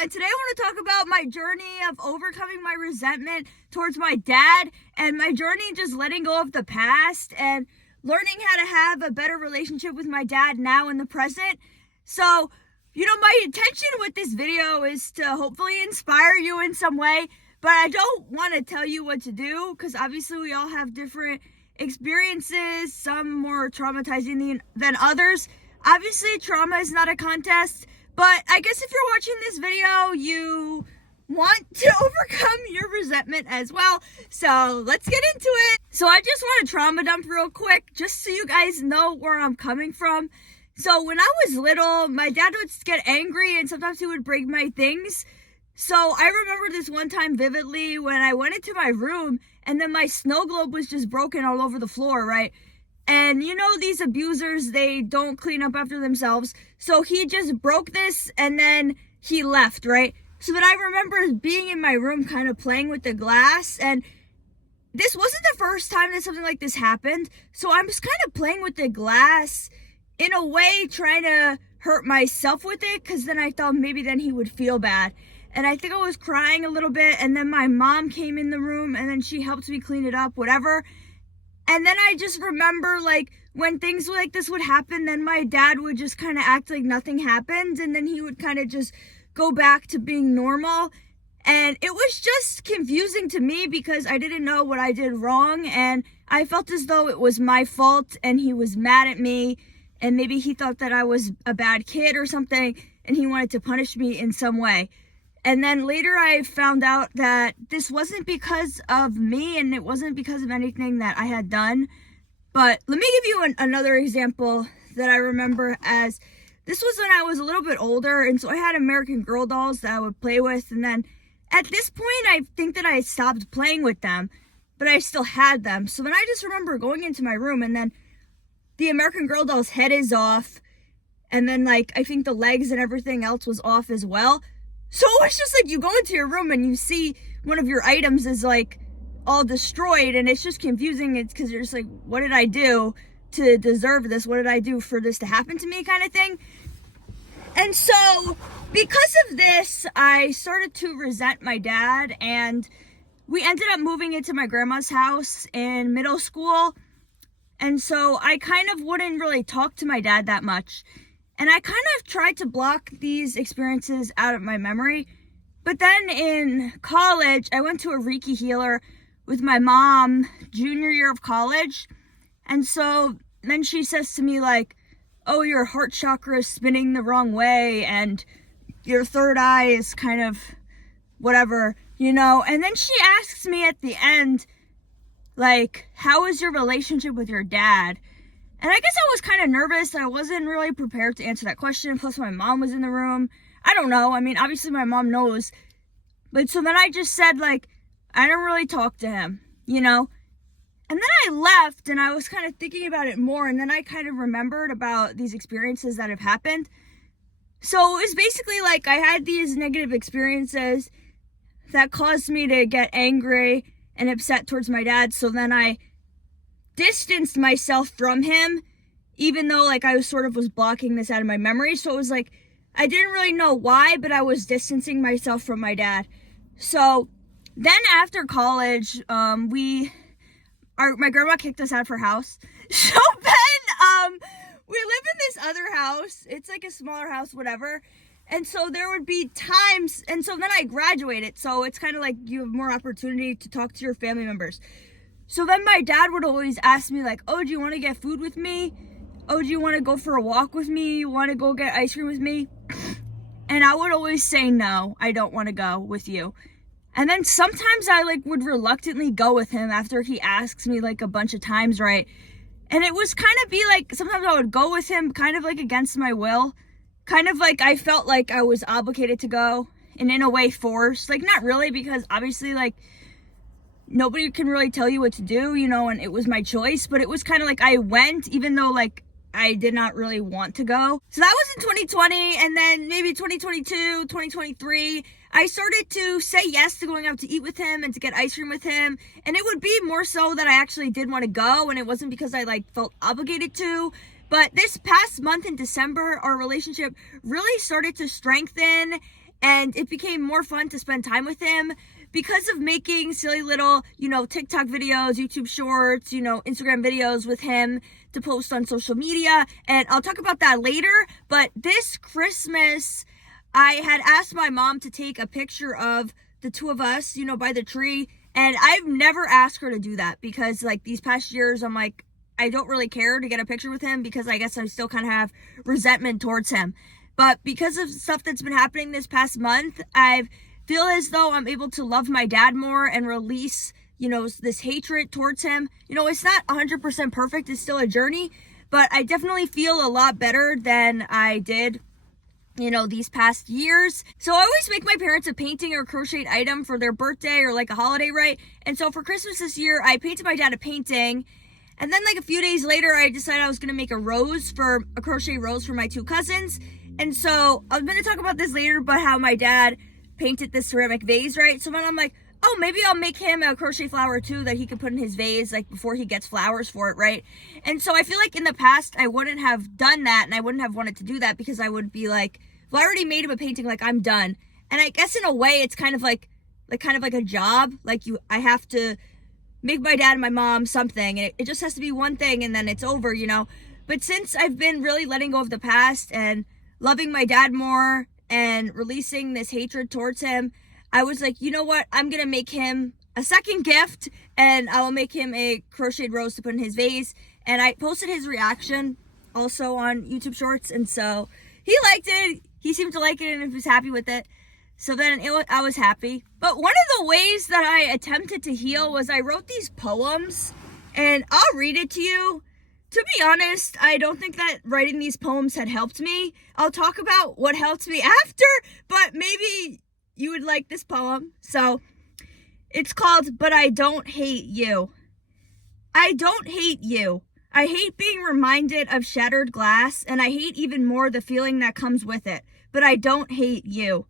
and today I want to talk about my journey of overcoming my resentment towards my dad and my journey just letting go of the past and learning how to have a better relationship with my dad now in the present. So, my intention with this video is to hopefully inspire you in some way, but I don't want to tell you what to do because obviously we all have different experiences, some more traumatizing than others. Obviously, trauma is not a contest. But I guess if you're watching this video, you want to overcome your resentment as well. So let's get into it. So I just want to trauma dump real quick, just so you guys know where I'm coming from. So when I was little, my dad would get angry and sometimes he would break my things. So I remember this one time vividly when I went into my room and then my snow globe was just broken all over the floor, right? And these abusers, they don't clean up after themselves. So he just broke this and then he left, right? So then I remember being in my room kind of playing with the glass. And this wasn't the first time that something like this happened. So I'm just kind of playing with the glass in a way, trying to hurt myself with it. Because then I thought maybe then he would feel bad. And I think I was crying a little bit. And then my mom came in the room and then she helped me clean it up, whatever. And then I just remember, when things like this would happen, then my dad would just kind of act like nothing happened. And then he would kind of just go back to being normal. And it was just confusing to me because I didn't know what I did wrong. And I felt as though it was my fault and he was mad at me. And maybe he thought that I was a bad kid or something. And he wanted to punish me in some way. And then later I found out that this wasn't because of me and it wasn't because of anything that I had done. But let me give you another example that I remember as this was when I was a little bit older. And so I had American Girl dolls that I would play with. And then at this point, I think that I stopped playing with them, but I still had them. So then I just remember going into my room and then the American Girl doll's head is off. And then I think the legs and everything else was off as well. So it was just you go into your room and you see one of your items is all destroyed and it's just confusing. It's because you're just what did I do to deserve this? What did I do for this to happen to me kind of thing? And so because of this, I started to resent my dad and we ended up moving into my grandma's house in middle school. And so I kind of wouldn't really talk to my dad that much. And I kind of tried to block these experiences out of my memory. But then in college, I went to a Reiki healer with my mom junior year of college. And so then she says to me oh, your heart chakra is spinning the wrong way and your third eye is kind of whatever, And then she asks me at the end, how is your relationship with your dad? And I guess I was kind of nervous. I wasn't really prepared to answer that question. Plus, my mom was in the room. I don't know. I mean, obviously, my mom knows. But so then I just said, I don't really talk to him, And then I left, and I was kind of thinking about it more. And then I kind of remembered about these experiences that have happened. So it was basically I had these negative experiences that caused me to get angry and upset towards my dad. So then I distanced myself from him, even though I was blocking this out of my memory. So it was I didn't really know why, but I was distancing myself from my dad. So then after college, my grandma kicked us out of her house. So then we live in this other house. It's a smaller house, whatever. And so there would be times, and so then I graduated. So it's kind of you have more opportunity to talk to your family members. So then my dad would always ask me oh, do you want to get food with me? Oh, do you want to go for a walk with me? You want to go get ice cream with me? And I would always say, no, I don't want to go with you. And then sometimes I would reluctantly go with him after he asks me a bunch of times, right? And it was kind of be sometimes I would go with him kind of against my will. Kind of I felt I was obligated to go and in a way forced. Not really, because obviously nobody can really tell you what to do, and it was my choice, but it was kind of I went, even though I did not really want to go. So that was in 2020, and then maybe 2022, 2023, I started to say yes to going out to eat with him and to get ice cream with him, and it would be more so that I actually did want to go, and it wasn't because I felt obligated to. But this past month in December, our relationship really started to strengthen, and it became more fun to spend time with him because of making silly little, TikTok videos, YouTube shorts, Instagram videos with him to post on social media. And I'll talk about that later. But this Christmas, I had asked my mom to take a picture of the two of us, by the tree. And I've never asked her to do that because like these past years, I'm like, I don't really care to get a picture with him because I guess I still kind of have resentment towards him. But because of stuff that's been happening this past month, I feel as though I'm able to love my dad more and release, this hatred towards him. It's not 100% perfect. It's still a journey, but I definitely feel a lot better than I did, these past years. So I always make my parents a painting or crocheted item for their birthday or like a holiday, right? And so for Christmas this year, I painted my dad a painting. And then like a few days later, I decided I was going to make a crochet rose for my two cousins. And so I'm going to talk about this later, but how my dad painted this ceramic vase, right? So then I'm like, oh, maybe I'll make him a crochet flower too that he could put in his vase, like before he gets flowers for it, right? And so I feel like in the past, I wouldn't have done that, and I wouldn't have wanted to do that because I would be like, well, I already made him a painting, like I'm done. And I guess in a way, it's kind of like a job. Like I have to make my dad and my mom something, and it just has to be one thing, and then it's over, But since I've been really letting go of the past and loving my dad more and releasing this hatred towards him, I was like, you know what? I'm going to make him a second gift, and I will make him a crocheted rose to put in his vase. And I posted his reaction also on YouTube Shorts, and so he liked it. He seemed to like it, and he was happy with it. So then I was happy. But one of the ways that I attempted to heal was I wrote these poems, and I'll read it to you. To be honest, I don't think that writing these poems had helped me. I'll talk about what helped me after, but maybe you would like this poem. So it's called, But I Don't Hate You. I don't hate you. I hate being reminded of shattered glass, and I hate even more the feeling that comes with it. But I don't hate you.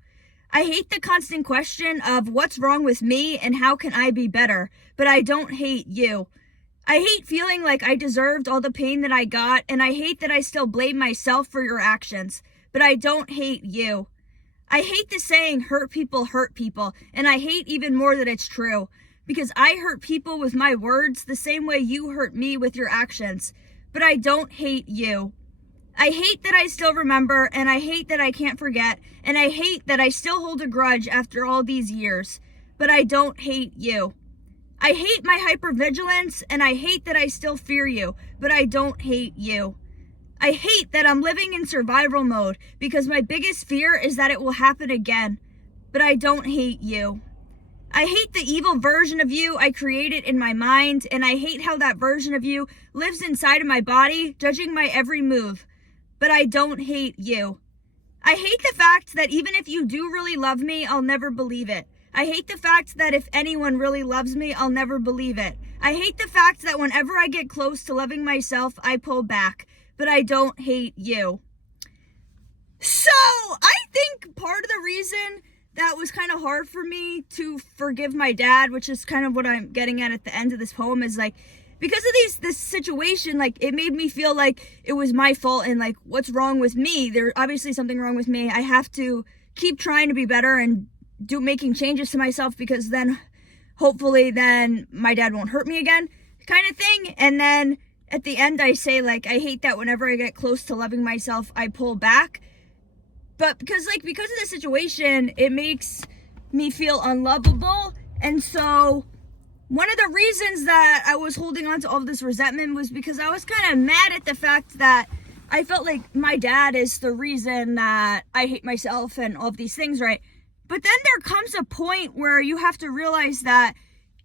I hate the constant question of what's wrong with me and how can I be better. But I don't hate you. I hate feeling like I deserved all the pain that I got, and I hate that I still blame myself for your actions. But I don't hate you. I hate the saying hurt people, and I hate even more that it's true. Because I hurt people with my words the same way you hurt me with your actions. But I don't hate you. I hate that I still remember, and I hate that I can't forget, and I hate that I still hold a grudge after all these years. But I don't hate you. I hate my hypervigilance, and I hate that I still fear you, but I don't hate you. I hate that I'm living in survival mode because my biggest fear is that it will happen again, but I don't hate you. I hate the evil version of you I created in my mind, and I hate how that version of you lives inside of my body, judging my every move, but I don't hate you. I hate the fact that even if you do really love me, I'll never believe it. I hate the fact that if anyone really loves me, I'll never believe it. I hate the fact that whenever I get close to loving myself, I pull back, but I don't hate you. So, I think part of the reason that was kind of hard for me to forgive my dad, which is kind of what I'm getting at the end of this poem, is like, because of this situation, like, it made me feel like it was my fault and like, what's wrong with me? There's obviously something wrong with me. I have to keep trying to be better and making changes to myself, because then hopefully then my dad won't hurt me again, kind of thing. And then at the end I say, like, I hate that whenever I get close to loving myself, I pull back. But because of the situation, it makes me feel unlovable. And so one of the reasons that I was holding on to all of this resentment was because I was kind of mad at the fact that I felt like my dad is the reason that I hate myself and all of these things, right? But then there comes a point where you have to realize that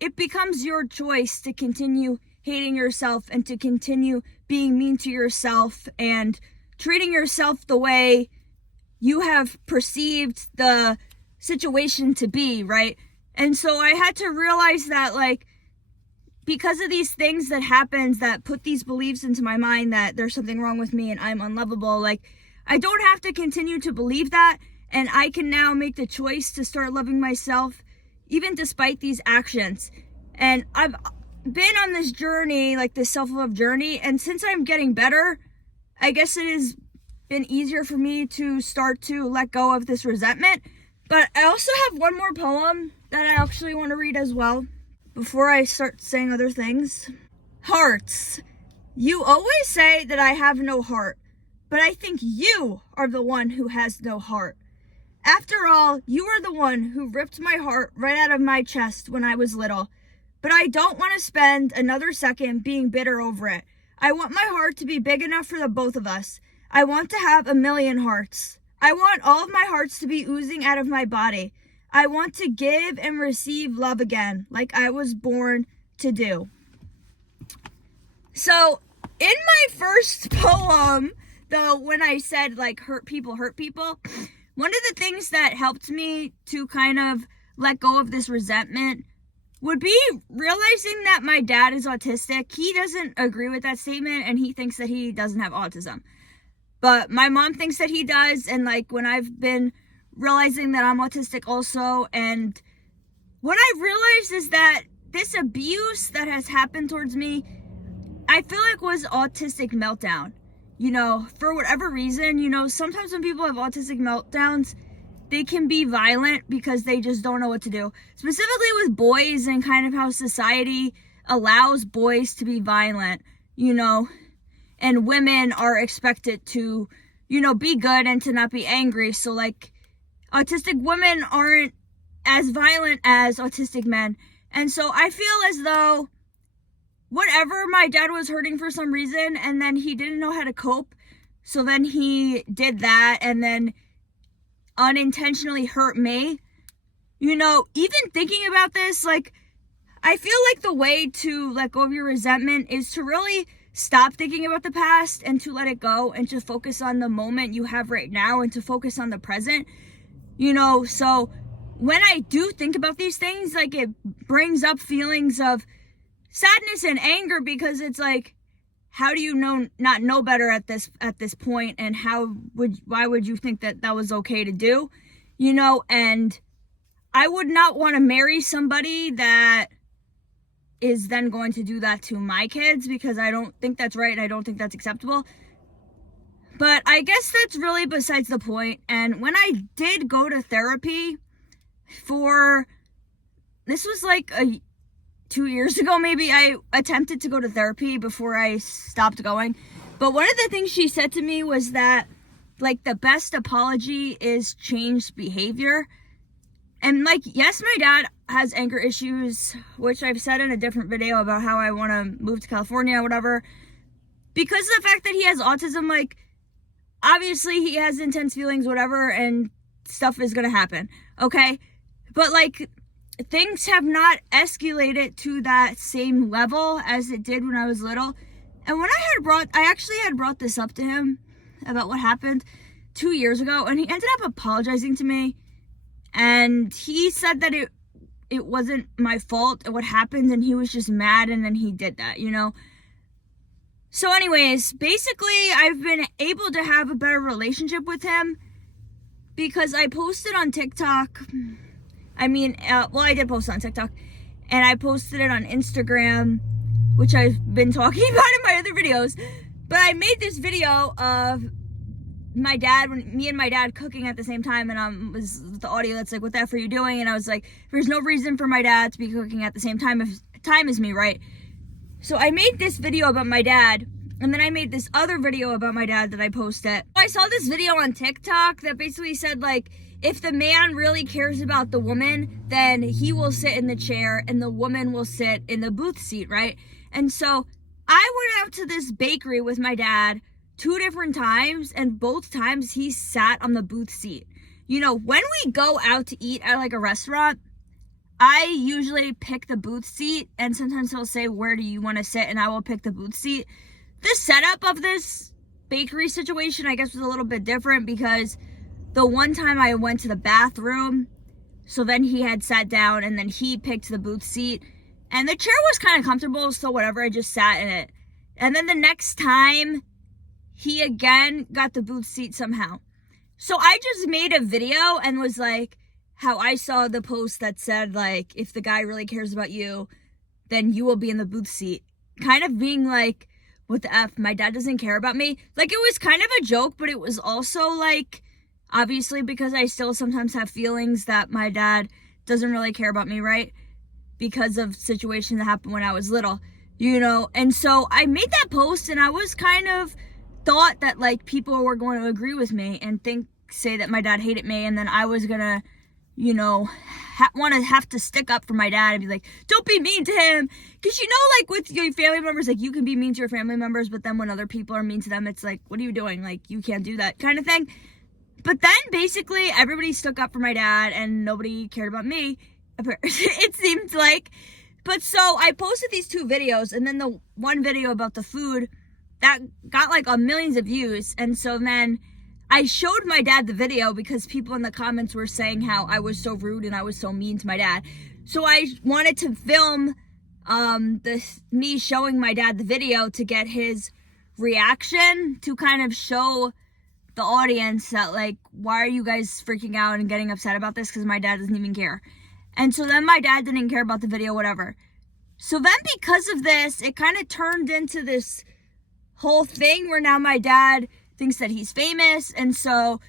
it becomes your choice to continue hating yourself and to continue being mean to yourself and treating yourself the way you have perceived the situation to be, right? And so I had to realize that, like, because of these things that happens that put these beliefs into my mind that there's something wrong with me and I'm unlovable, like, I don't have to continue to believe that. And I can now make the choice to start loving myself, even despite these actions. And I've been on this journey, like this self-love journey. And since I'm getting better, I guess it has been easier for me to start to let go of this resentment. But I also have one more poem that I actually want to read as well before I start saying other things. Hearts. You always say that I have no heart, but I think you are the one who has no heart. After all, you are the one who ripped my heart right out of my chest when I was little. But I don't want to spend another second being bitter over it. I want my heart to be big enough for the both of us. I want to have 1,000,000 hearts. I want all of my hearts to be oozing out of my body. I want to give and receive love again, like I was born to do. So, in my first poem, though, when I said, like, hurt people, one of the things that helped me to kind of let go of this resentment would be realizing that my dad is autistic. He doesn't agree with that statement, and he thinks that he doesn't have autism. But my mom thinks that he does, and, like, when I've been realizing that I'm autistic also, and what I've realized is that this abuse that has happened towards me, I feel like was autistic meltdown. You know, for whatever reason, you know, sometimes when people have autistic meltdowns, they can be violent because they just don't know what to do. Specifically with boys and kind of how society allows boys to be violent, you know, and women are expected to, you know, be good and to not be angry. So, like, autistic women aren't as violent as autistic men. And so I feel as though whatever, my dad was hurting for some reason, and then he didn't know how to cope. So then he did that and then unintentionally hurt me. You know, even thinking about this, like, I feel like the way to let go of your resentment is to really stop thinking about the past and to let it go and to focus on the moment you have right now and to focus on the present. You know, so when I do think about these things, like, it brings up feelings of sadness and anger, because it's like, how do you not know better at this point, and why would you think that that was okay to do, you know? And I would not want to marry somebody that is then going to do that to my kids, because I don't think that's right and I don't think that's acceptable. But I guess that's really besides the point. And when I did go to therapy this was like 2 years ago, maybe, I attempted to go to therapy before I stopped going. But one of the things she said to me was that, like, the best apology is changed behavior. And, like, yes, my dad has anger issues, which I've said in a different video about how I want to move to California or whatever. Because of the fact that he has autism, like, obviously he has intense feelings, whatever, and stuff is going to happen, okay? But, like, things have not escalated to that same level as it did when I was little. And when I actually had brought this up to him about what happened 2 years ago, and he ended up apologizing to me. And he said that it wasn't my fault what happened, and he was just mad, and then he did that, you know? So anyways, basically, I've been able to have a better relationship with him because I posted on TikTok. I did post on TikTok, and I posted it on Instagram, which I've been talking about in my other videos. But I made this video of me and my dad cooking at the same time, and was the audio that's like, "What the F are you doing?" And I was like, "There's no reason for my dad to be cooking at the same time as me, right?" So I made this video about my dad, and then I made this other video about my dad that I posted. I saw this video on TikTok that basically said, like, if the man really cares about the woman, then he will sit in the chair and the woman will sit in the booth seat, right? And so I went out to this bakery with my dad 2 different times, and both times he sat on the booth seat. You know, when we go out to eat at, like, a restaurant, I usually pick the booth seat, and sometimes he'll say, "Where do you want to sit?" And I will pick the booth seat. The setup of this bakery situation, I guess, was a little bit different because the one time I went to the bathroom, so then he had sat down, and then he picked the booth seat, and the chair was kind of comfortable, so whatever, I just sat in it. And then the next time, he again got the booth seat somehow. So I just made a video and was like, how I saw the post that said, like, if the guy really cares about you, then you will be in the booth seat. Kind of being like, what the F, my dad doesn't care about me. Like, it was kind of a joke, but it was also like, obviously, because I still sometimes have feelings that my dad doesn't really care about me, right? Because of situations that happened when I was little, and so I made that post, and I was kind of thought that like people were going to agree with me and say that my dad hated me, and then I was gonna want to have to stick up for my dad and be like, don't be mean to him, because like with your family members, like you can be mean to your family members, but then when other people are mean to them, it's like, what are you doing? Like, you can't do that kind of thing. But then basically everybody stuck up for my dad and nobody cared about me, it seemed like. But so I posted these 2 videos, and then the one video about the food that got like millions of views, and so then I showed my dad the video because people in the comments were saying how I was so rude and I was so mean to my dad. So I wanted to film me showing my dad the video to get his reaction, to kind of show the audience that like, why are you guys freaking out and getting upset about this? Because my dad doesn't even care. And so then my dad didn't care about the video, whatever. So then because of this, it kind of turned into this whole thing where now my dad thinks that he's famous. And so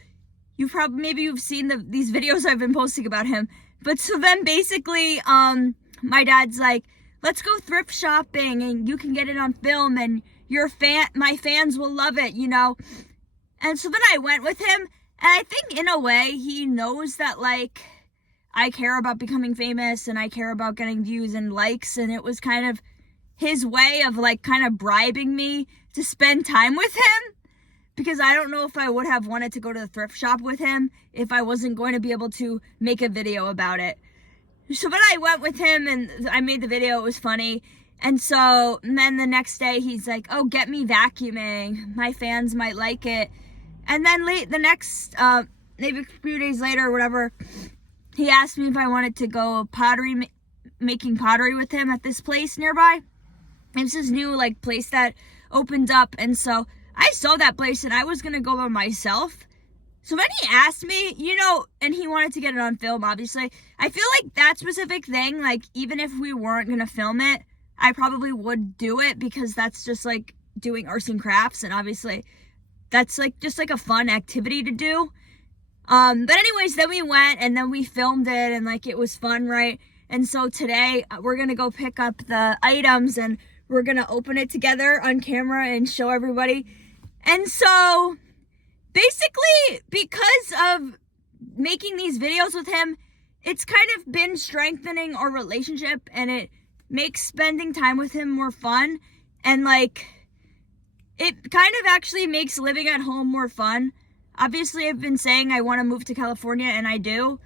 maybe you've seen these videos I've been posting about him. But so then basically, my dad's like, let's go thrift shopping and you can get it on film and my fans will love it, And so then I went with him, and I think in a way he knows that like I care about becoming famous and I care about getting views and likes, and it was kind of his way of like kind of bribing me to spend time with him, because I don't know if I would have wanted to go to the thrift shop with him if I wasn't going to be able to make a video about it. So then I went with him and I made the video. It was funny. And then the next day he's like, oh, get me vacuuming. My fans might like it. And then the next, maybe a few days later or whatever, he asked me if I wanted to go making pottery with him at this place nearby. It's this new like place that opened up. And so I saw that place and I was going to go by myself. So then he asked me, and he wanted to get it on film, obviously. I feel like that specific thing, like even if we weren't going to film it, I probably would do it, because that's just like doing arts and crafts. And obviously that's like just like a fun activity to do. But anyways, then we went and then we filmed it and like it was fun, right? And so today we're going to go pick up the items and we're going to open it together on camera and show everybody. And so basically, because of making these videos with him, it's kind of been strengthening our relationship, and it makes spending time with him more fun. And like, it kind of actually makes living at home more fun. Obviously, I've been saying I want to move to California, and I do.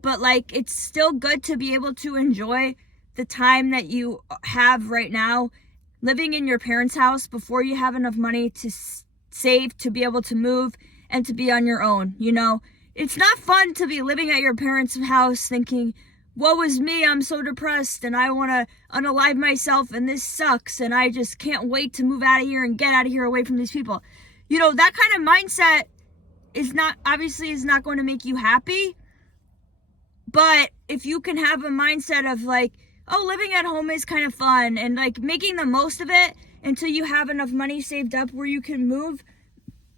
But like, it's still good to be able to enjoy the time that you have right now living in your parents' house before you have enough money to save to be able to move and to be on your own. It's not fun to be living at your parents' house thinking, woe is me, I'm so depressed and I want to unalive myself and this sucks and I just can't wait to move out of here and get out of here away from these people. That kind of mindset is not going to make you happy. But if you can have a mindset of like, oh, living at home is kind of fun, and like making the most of it until you have enough money saved up where you can move,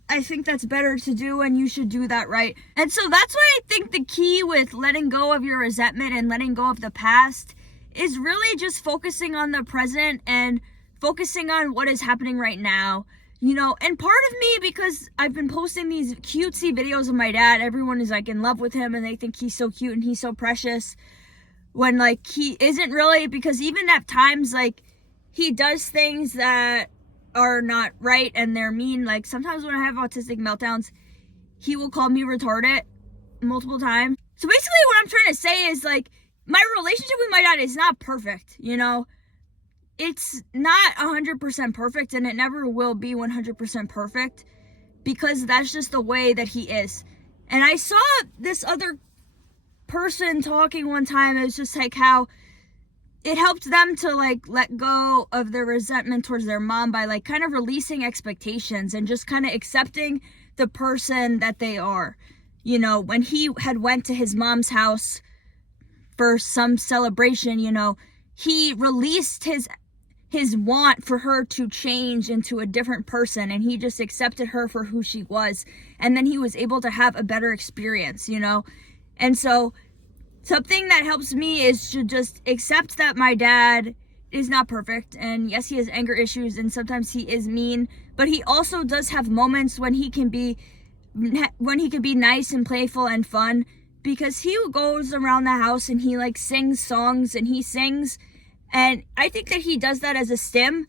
I think that's better to do, and you should do that, right? And so that's why I think the key with letting go of your resentment and letting go of the past is really just focusing on the present and focusing on what is happening right now. And part of me, because I've been posting these cutesy videos of my dad, everyone is like in love with him and they think he's so cute and he's so precious, when like he isn't really, because even at times like he does things that are not right and they're mean. Like sometimes when I have autistic meltdowns, he will call me retarded multiple times. So basically what I'm trying to say is like, my relationship with my dad is not perfect, It's not 100% perfect, and it never will be 100% perfect, because that's just the way that he is. And I saw this other person talking one time. It was just like how it helped them to like let go of their resentment towards their mom by like kind of releasing expectations and just kind of accepting the person that they are. When he had went to his mom's house for some celebration, he released his want for her to change into a different person, and he just accepted her for who she was, and then he was able to have a better experience, you know? And so something that helps me is to just accept that my dad is not perfect, and yes, he has anger issues, and sometimes he is mean, but he also does have moments when he can be nice and playful and fun, because he goes around the house and he like sings songs, and he sings, and I think that he does that as a stim.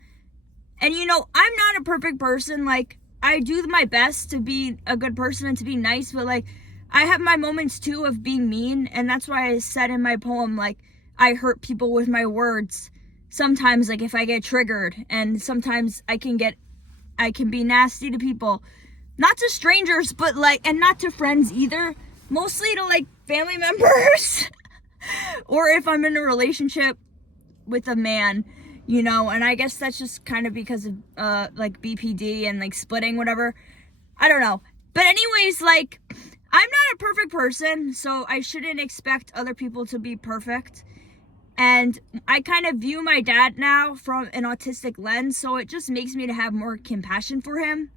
And you know, I'm not a perfect person. Like, I do my best to be a good person and to be nice, but like, I have my moments too of being mean, and that's why I said in my poem, like, I hurt people with my words. Sometimes, like, if I get triggered, and sometimes I can be nasty to people. Not to strangers, but like, and not to friends either. Mostly to like family members. Or if I'm in a relationship with a man, you know, and I guess that's just kind of because of like BPD and like splitting, whatever. I don't know. But anyways, like, I'm not a perfect person, so I shouldn't expect other people to be perfect. And I kind of view my dad now from an autistic lens, so it just makes me to have more compassion for him.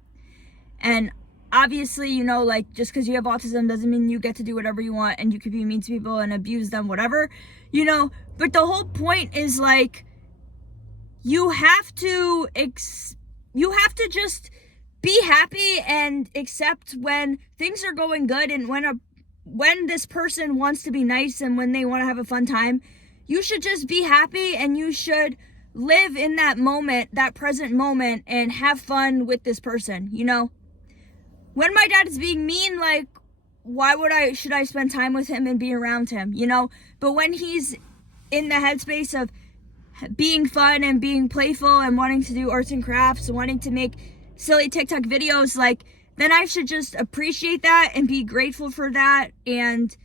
And obviously, you know, like, just because you have autism doesn't mean you get to do whatever you want, and you could be mean to people and abuse them, whatever, you know. But the whole point is, like, you have to just be happy and accept when things are going good, and when this person wants to be nice and when they want to have a fun time. You should just be happy, and you should live in that moment, that present moment, and have fun with this person, you know? When my dad is being mean, like, should I spend time with him and be around him, you know? But when he's in the headspace of being fun and being playful and wanting to do arts and crafts and wanting to make silly TikTok videos, like, then I should just appreciate that and be grateful for that, and,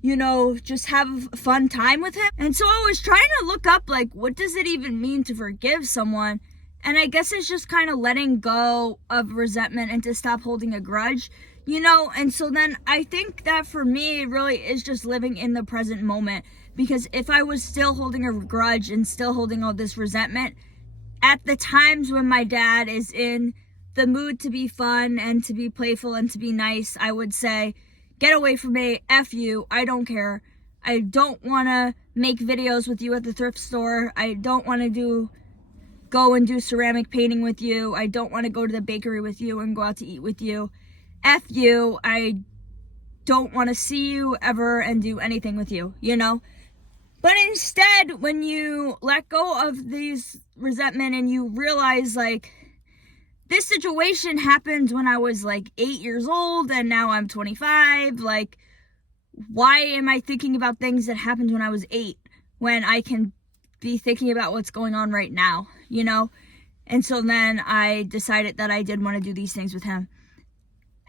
you know, just have a fun time with him. And so I was trying to look up, like, what does it even mean to forgive someone? And I guess it's just kind of letting go of resentment and to stop holding a grudge, you know? And so then I think that for me, it really is just living in the present moment. Because if I was still holding a grudge and still holding all this resentment, at the times when my dad is in the mood to be fun and to be playful and to be nice, I would say, get away from me, F you, I don't care. I don't want to make videos with you at the thrift store. I don't want to go and do ceramic painting with you. I don't want to go to the bakery with you and go out to eat with you. F you, I don't want to see you ever and do anything with you, you know? But instead, when you let go of these resentment and you realize, like, this situation happened when I was like 8 years old and now I'm 25. Like, why am I thinking about things that happened when I was 8 when I can be thinking about what's going on right now, you know? And so then I decided that I did want to do these things with him.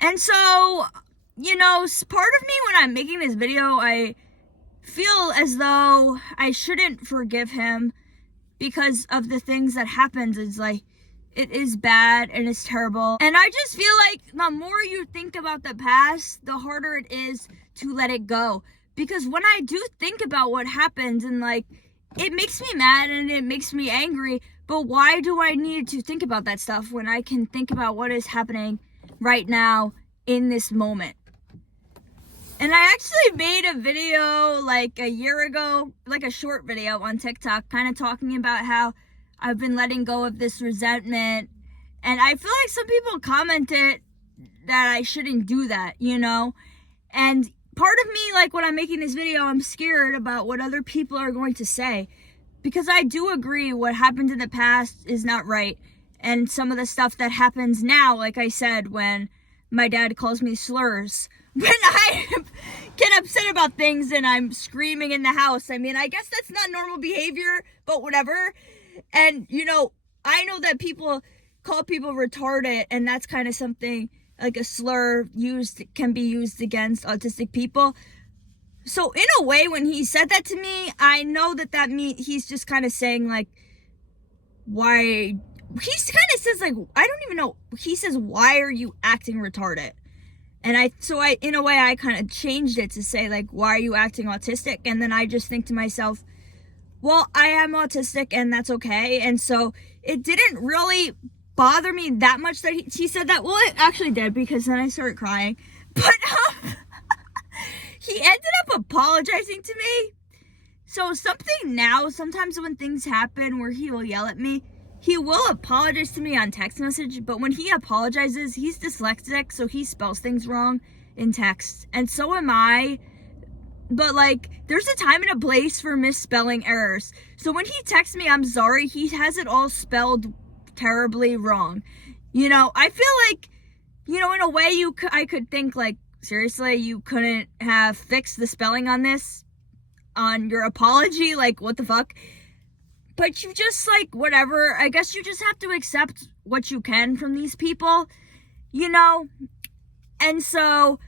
And so, you know, part of me when I'm making this video, I feel as though I shouldn't forgive him because of the things that happened. It's like, it is bad and it's terrible. And I just feel like the more you think about the past, the harder it is to let it go. Because when I do think about what happened, and like, it makes me mad and it makes me angry, but why do I need to think about that stuff when I can think about what is happening right now in this moment? And I actually made a video like a year ago, like a short video on TikTok, kind of talking about how I've been letting go of this resentment. And I feel like some people commented that I shouldn't do that, you know? And part of me, like, when I'm making this video, I'm scared about what other people are going to say. Because I do agree what happened in the past is not right. And some of the stuff that happens now, like I said, when my dad calls me slurs, when I get upset about things and I'm screaming in the house. I mean, I guess that's not normal behavior, but whatever. And, you know, I know that people call people retarded, and that's kind of something, like a slur can be used against autistic people. So in a way, when he said that to me, I know that means he's just kind of saying, like, why, he kind of says, like, I don't even know, he says, why are you acting retarded? And in a way, I kind of changed it to say, like, why are you acting autistic? And then I just think to myself, well, I am autistic and that's okay. And so it didn't really bother me that much that he said that. Well, it actually did, because then I started crying. But he ended up apologizing to me. So sometimes when things happen where he will yell at me, he will apologize to me on text message, but when he apologizes, he's dyslexic, so he spells things wrong in text. And so am I. But like, there's a time and a place for misspelling errors. So when he texts me, I'm sorry, he has it all spelled terribly wrong. I feel like, in a way I could think like, seriously, you couldn't have fixed the spelling on this on your apology? Like, what the fuck? But you just like, whatever. I guess you just have to accept what you can from these people, And so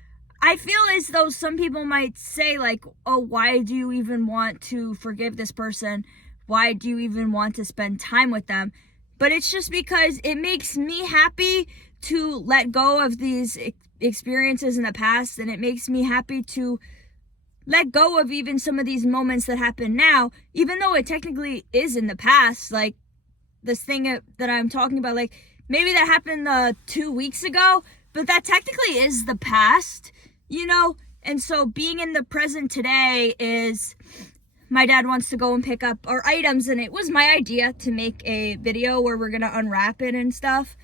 I feel as though some people might say like, oh, why do you even want to forgive this person? Why do you even want to spend time with them? But it's just because it makes me happy to let go of these experiences in the past, and it makes me happy to let go of even some of these moments that happen now, even though it technically is in the past. Like this thing that I'm talking about, like maybe that happened 2 weeks ago, but that technically is the past, And so being in the present today is, my dad wants to go and pick up our items, and it was my idea to make a video where we're gonna unwrap it and stuff.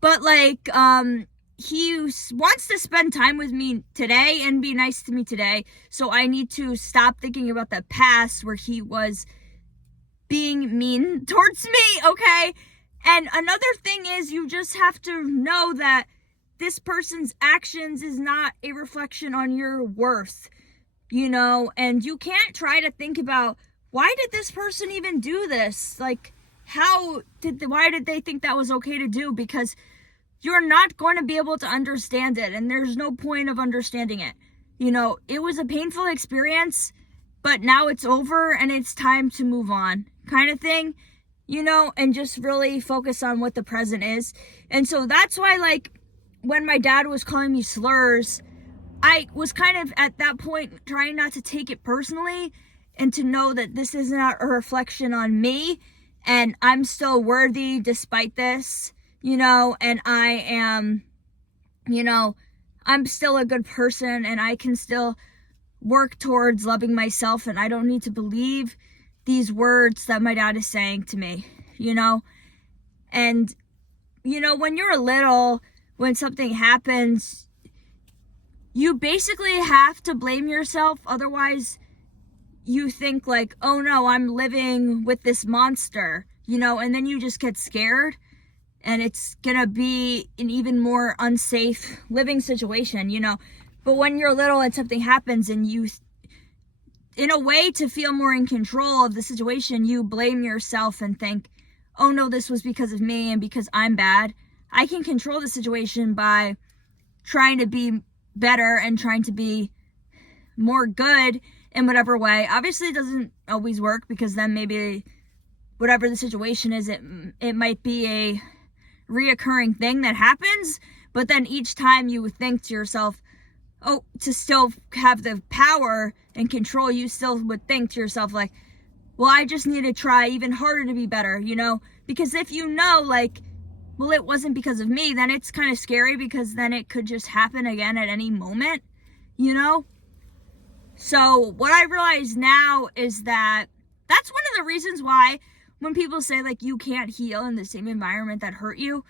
But like, he wants to spend time with me today and be nice to me today. So I need to stop thinking about the past where he was being mean towards me, okay? And another thing is, you just have to know that this person's actions is not a reflection on your worth, and you can't try to think about, why did this person even do this? Like, why did they think that was okay to do? Because you're not going to be able to understand it, and there's no point of understanding it. It was a painful experience, but now it's over and it's time to move on, kind of thing, and just really focus on what the present is. And so that's why, like, when my dad was calling me slurs, I was kind of at that point trying not to take it personally, and to know that this is not a reflection on me, and I'm still worthy despite this, and I am, I'm still a good person, and I can still work towards loving myself, and I don't need to believe these words that my dad is saying to me, And, when you're little, when something happens, you basically have to blame yourself. Otherwise, you think like, oh no, I'm living with this monster, and then you just get scared, and it's gonna be an even more unsafe living situation, But when you're little and something happens, and you, in a way to feel more in control of the situation, you blame yourself and think, oh no, this was because of me and because I'm bad. I can control the situation by trying to be better and trying to be more good in whatever way. Obviously, it doesn't always work, because then maybe whatever the situation is, it might be a reoccurring thing that happens. But then each time you think to yourself, oh, to still have the power and control, you still would think to yourself like, well, I just need to try even harder to be better, Because if like, well, it wasn't because of me, then it's kind of scary, because then it could just happen again at any moment, So what I realize now is that that's one of the reasons why when people say like you can't heal in the same environment that hurt you,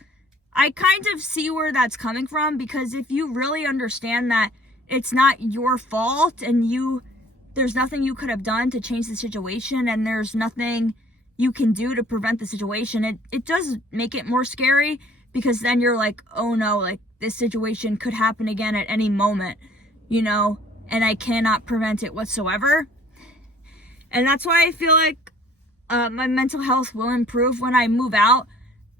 I kind of see where that's coming from. Because if you really understand that it's not your fault, and there's nothing you could have done to change the situation, and there's nothing you can do to prevent the situation, it does make it more scary, because then you're like, oh no, like this situation could happen again at any moment, and I cannot prevent it whatsoever. And that's why I feel like my mental health will improve when I move out.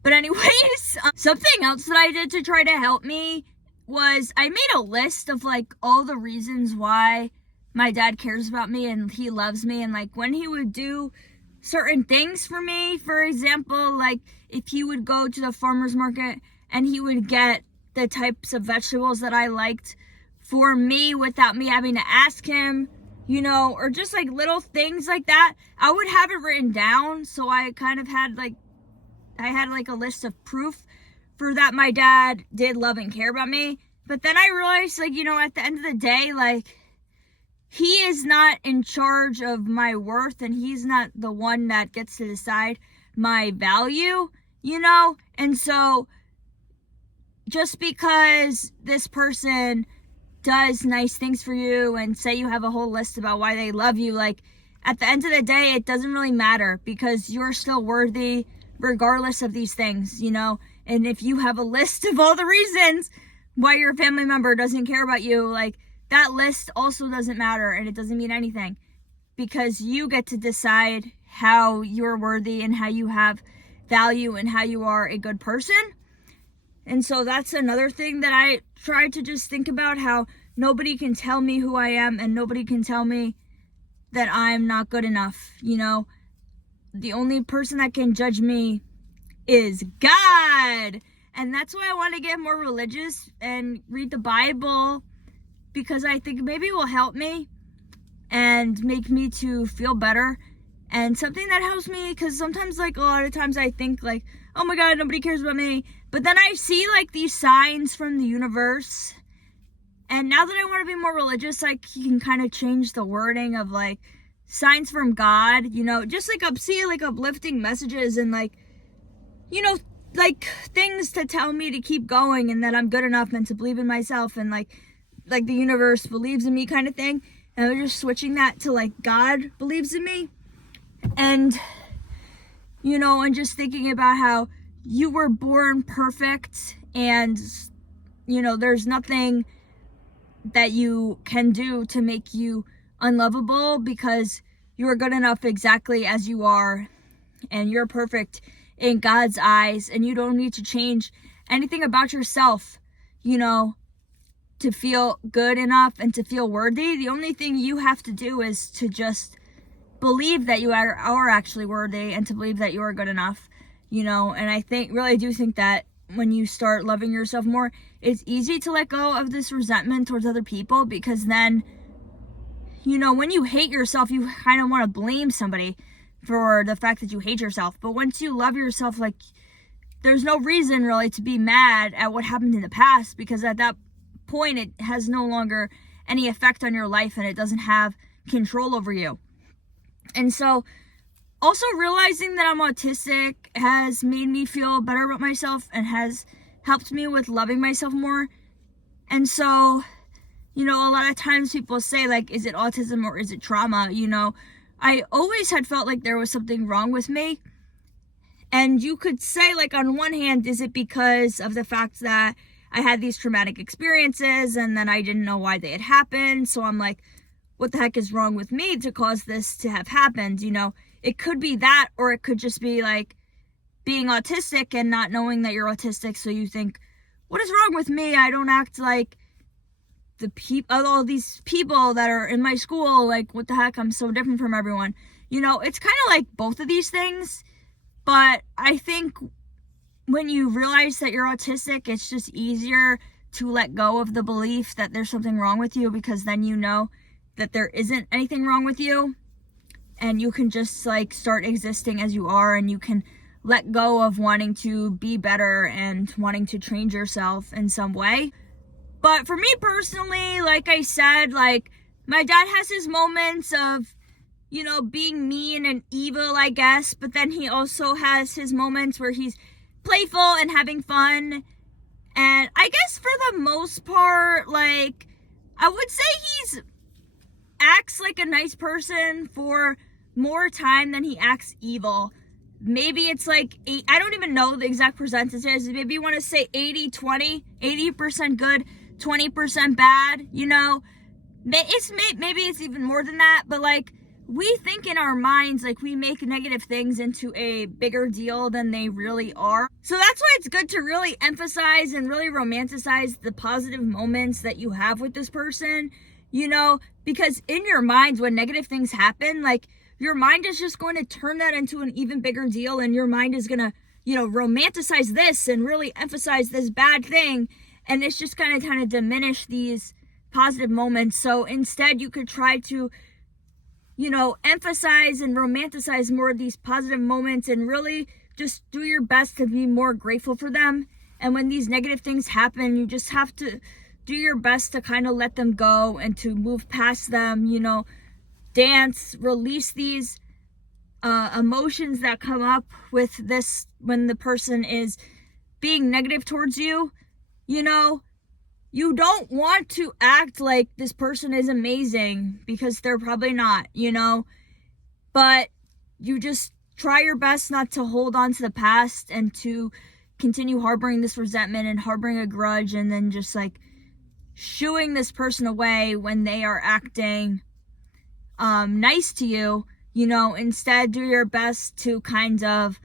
But anyways, something else that I did to try to help me was I made a list of like all the reasons why my dad cares about me and he loves me, and like when he would do certain things for me. For example, like if he would go to the farmer's market and he would get the types of vegetables that I liked for me without me having to ask him, or just like little things like that. I would have it written down, so I kind of had like a list of proof for that my dad did love and care about me. But then I realized, like, at the end of the day, like, he is not in charge of my worth, and he's not the one that gets to decide my value, and so just because this person does nice things for you and say you have a whole list about why they love you, like, at the end of the day, it doesn't really matter, because you're still worthy regardless of these things, and if you have a list of all the reasons why your family member doesn't care about you, like, that list also doesn't matter, and it doesn't mean anything, because you get to decide how you're worthy and how you have value and how you are a good person. And so that's another thing that I try to just think about, how nobody can tell me who I am, and nobody can tell me that I'm not good enough. The only person that can judge me is God. And that's why I want to get more religious and read the Bible, because I think maybe it will help me and make me to feel better. And something that helps me, because sometimes, like, a lot of times I think, like, oh my God, nobody cares about me. But then I see, like, these signs from the universe. And now that I want to be more religious, I can kind of change the wording of, like, signs from God, just, like, uplifting messages and, like, like, things to tell me to keep going and that I'm good enough and to believe in myself, and, like the universe believes in me kind of thing. And we're just switching that to, like, God believes in me. And, and just thinking about how you were born perfect, and, there's nothing that you can do to make you unlovable, because you are good enough exactly as you are, and you're perfect in God's eyes, and you don't need to change anything about yourself, to feel good enough and to feel worthy. The only thing you have to do is to just believe that you are actually worthy, and to believe that you are good enough, and I really do think that when you start loving yourself more, it's easy to let go of this resentment towards other people, because then, when you hate yourself, you kind of want to blame somebody for the fact that you hate yourself. But once you love yourself, like, there's no reason really to be mad at what happened in the past, because at that point it has no longer any effect on your life, and it doesn't have control over you. And so also realizing that I'm autistic has made me feel better about myself and has helped me with loving myself more. And so, a lot of times people say, like, is it autism or is it trauma? I always had felt like there was something wrong with me. And you could say, like, on one hand, is it because of the fact that I had these traumatic experiences and then I didn't know why they had happened? So I'm like, what the heck is wrong with me to cause this to have happened? It could be that, or it could just be like being autistic and not knowing that you're autistic. So you think, what is wrong with me? I don't act like all these people that are in my school. Like, what the heck? I'm so different from everyone. It's kind of like both of these things. But I think when you realize that you're autistic, it's just easier to let go of the belief that there's something wrong with you, because then you know that there isn't anything wrong with you, and you can just, like, start existing as you are, and you can let go of wanting to be better and wanting to change yourself in some way. But for me personally, like I said, like, my dad has his moments of, being mean and evil, I guess, but then he also has his moments where he's playful and having fun. And I guess for the most part, like, I would say he's acts like a nice person for more time than he acts evil. Maybe it's like I don't even know the exact percentages. Maybe you want to say 80-20, 80% good, 20% bad, maybe it's even more than that. But, like, we think in our minds, like, we make negative things into a bigger deal than they really are. So that's why it's good to really emphasize and really romanticize the positive moments that you have with this person, because in your minds, when negative things happen, like, your mind is just going to turn that into an even bigger deal, and your mind is going to, romanticize this and really emphasize this bad thing, and it's just kind of diminish these positive moments. So instead, you could try to emphasize and romanticize more of these positive moments and really just do your best to be more grateful for them. And when these negative things happen, you just have to do your best to kind of let them go and to move past them, dance, release these emotions that come up with this when the person is being negative towards you. You don't want to act like this person is amazing because they're probably not, but you just try your best not to hold on to the past and to continue harboring this resentment and harboring a grudge and then just like shooing this person away when they are acting nice to you. Instead do your best to kind of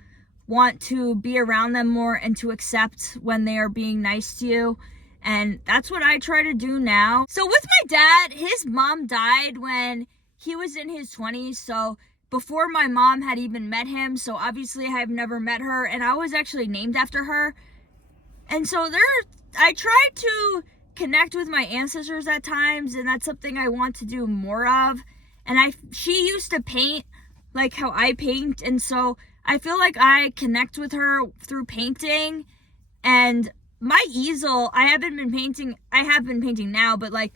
want to be around them more and to accept when they are being nice to you. And that's what I try to do now. So with my dad, his mom died when he was in his 20s. So before my mom had even met him. So obviously I've never met her. And I was actually named after her. And so I try to connect with my ancestors at times. And that's something I want to do more of. And she used to paint like how I paint. And so I feel like I connect with her through painting. And my easel, I have been painting now, but like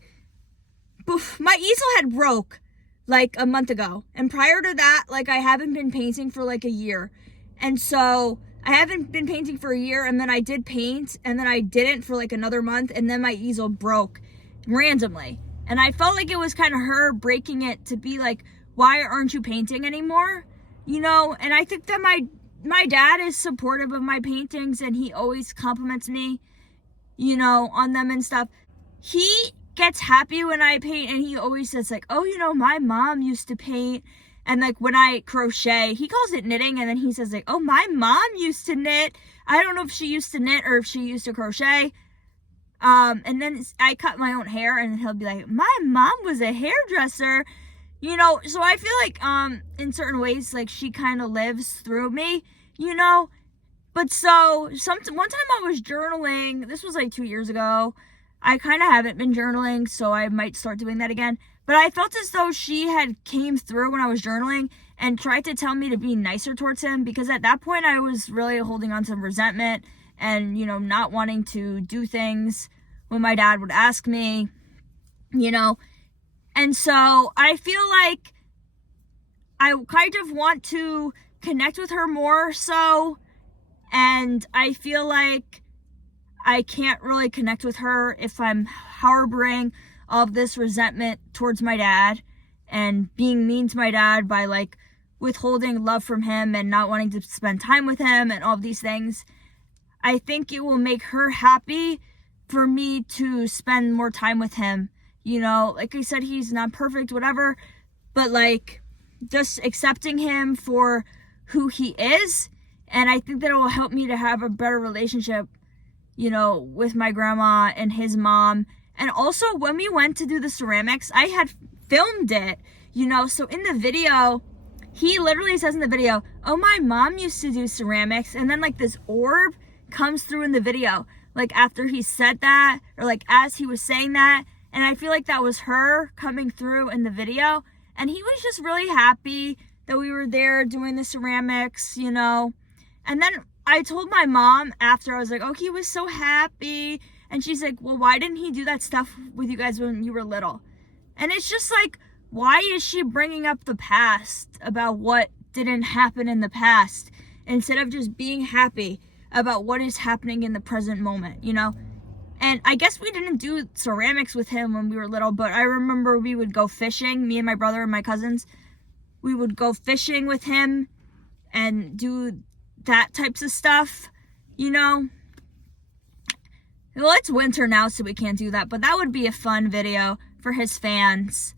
my easel had broke like a month ago. And prior to that, like I haven't been painting for like a year. And so I haven't been painting for a year, and then I did paint and then I didn't for like another month, and then my easel broke randomly. And I felt like it was kind of her breaking it to be like, why aren't you painting anymore? And I think that my dad is supportive of my paintings, and he always compliments me, on them and stuff. He gets happy when I paint, and he always says like, oh, my mom used to paint. And like when I crochet, he calls it knitting, and then he says like, oh, my mom used to knit. I don't know if she used to knit or if she used to crochet. And then I cut my own hair, and he'll be like, my mom was a hairdresser. So I feel like in certain ways, like she kind of lives through me, But so one time I was journaling. This was like 2 years ago. I kind of haven't been journaling, so I might start doing that again. But I felt as though she had came through when I was journaling and tried to tell me to be nicer towards him, because at that point I was really holding on to resentment and, not wanting to do things when my dad would ask me, And so I feel like I kind of want to connect with her more so, and I feel like I can't really connect with her if I'm harboring all of this resentment towards my dad and being mean to my dad by like withholding love from him and not wanting to spend time with him and all of these things. I think it will make her happy for me to spend more time with him. Like I said, he's not perfect, whatever, but like just accepting him for who he is. And I think that it will help me to have a better relationship, with my grandma and his mom. And also when we went to do the ceramics, I had filmed it, so in the video, he literally says in the video, oh, my mom used to do ceramics. And then like this orb comes through in the video, like after he said that, or like as he was saying that. And I feel like that was her coming through in the video. And he was just really happy that we were there doing the ceramics, And then I told my mom after, I was like, oh, he was so happy. And she's like, well, why didn't he do that stuff with you guys when you were little? And it's just like, why is she bringing up the past about what didn't happen in the past instead of just being happy about what is happening in the present moment, And I guess we didn't do ceramics with him when we were little, but I remember we would go fishing, me and my brother and my cousins. We would go fishing with him and do that types of stuff, Well, it's winter now, so we can't do that, but that would be a fun video for his fans.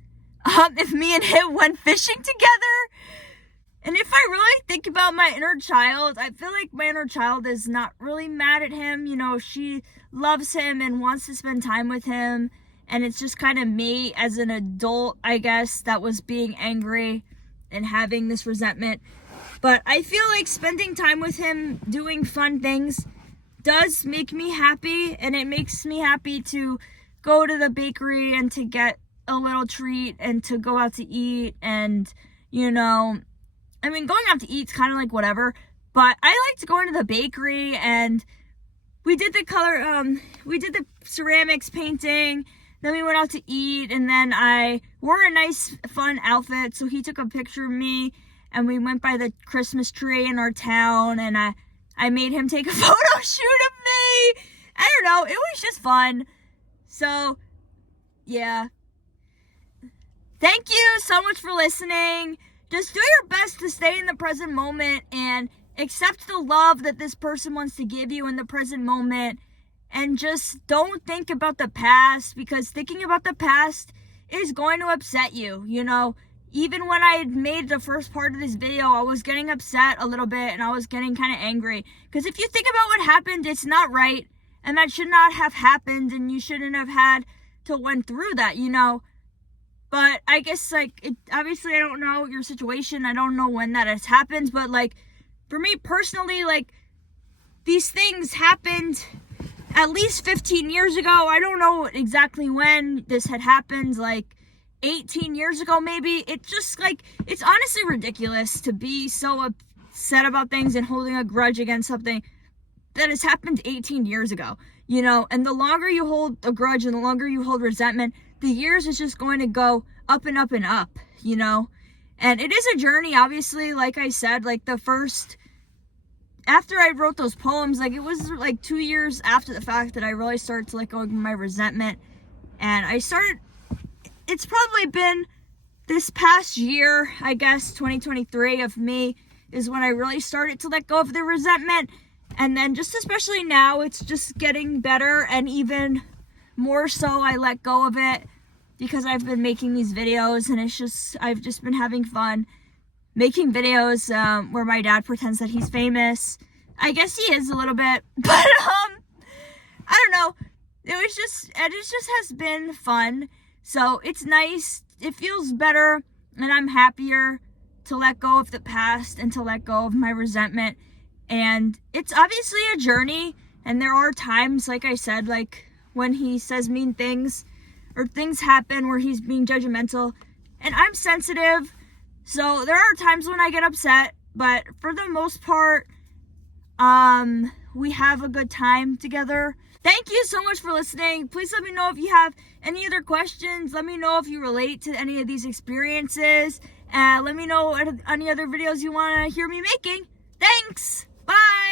If me and him went fishing together. And if I really think about my inner child, I feel like my inner child is not really mad at him. She loves him and wants to spend time with him. And it's just kind of me as an adult, I guess, that was being angry and having this resentment. But I feel like spending time with him, doing fun things, does make me happy. And it makes me happy to go to the bakery and to get a little treat and to go out to eat. And, you know, I mean, going out to eat's kind of like whatever, but I liked going to the bakery, and we did the ceramics painting. Then we went out to eat, and then I wore a nice, fun outfit. So he took a picture of me, and we went by the Christmas tree in our town, and I made him take a photo shoot of me. I don't know. It was just fun. So, yeah. Thank you so much for listening. Just do your best to stay in the present moment and accept the love that this person wants to give you in the present moment. And just don't think about the past, because thinking about the past is going to upset you. You know, even when I had made the first part of this video, I was getting upset a little bit, and I was getting kind of angry. Because if you think about what happened, it's not right. And that should not have happened, and you shouldn't have had to went through that, you know. But I guess, like, obviously I don't know your situation. I don't know when that has happened. But, like, for me personally, like, these things happened at least 15 years ago. I don't know exactly when this had happened, like 18 years ago maybe. It's just, like, it's honestly ridiculous to be so upset about things and holding a grudge against something that has happened 18 years ago, you know. And the longer you hold a grudge and the longer you hold resentment, the years is just going to go up and up and up, you know. And it is a journey, obviously. Like I said, like, after I wrote those poems, like, it was like 2 years after the fact that I really started to let go of my resentment. And it's probably been this past year, I guess, 2023 of me, is when I really started to let go of the resentment. And then just especially now, it's just getting better, and even more so I let go of it because I've been making these videos, and I've just been having fun making videos where my dad pretends that he's famous. I guess he is a little bit, but I don't know. It just has been fun. So it's nice. It feels better, and I'm happier to let go of the past and to let go of my resentment. And it's obviously a journey, and there are times, like I said, like when he says mean things or things happen where he's being judgmental, and I'm sensitive. So there are times when I get upset, but for the most part, we have a good time together. Thank you so much for listening. Please let me know if you have any other questions. Let me know if you relate to any of these experiences. Let me know any other videos you want to hear me making. Thanks. Bye.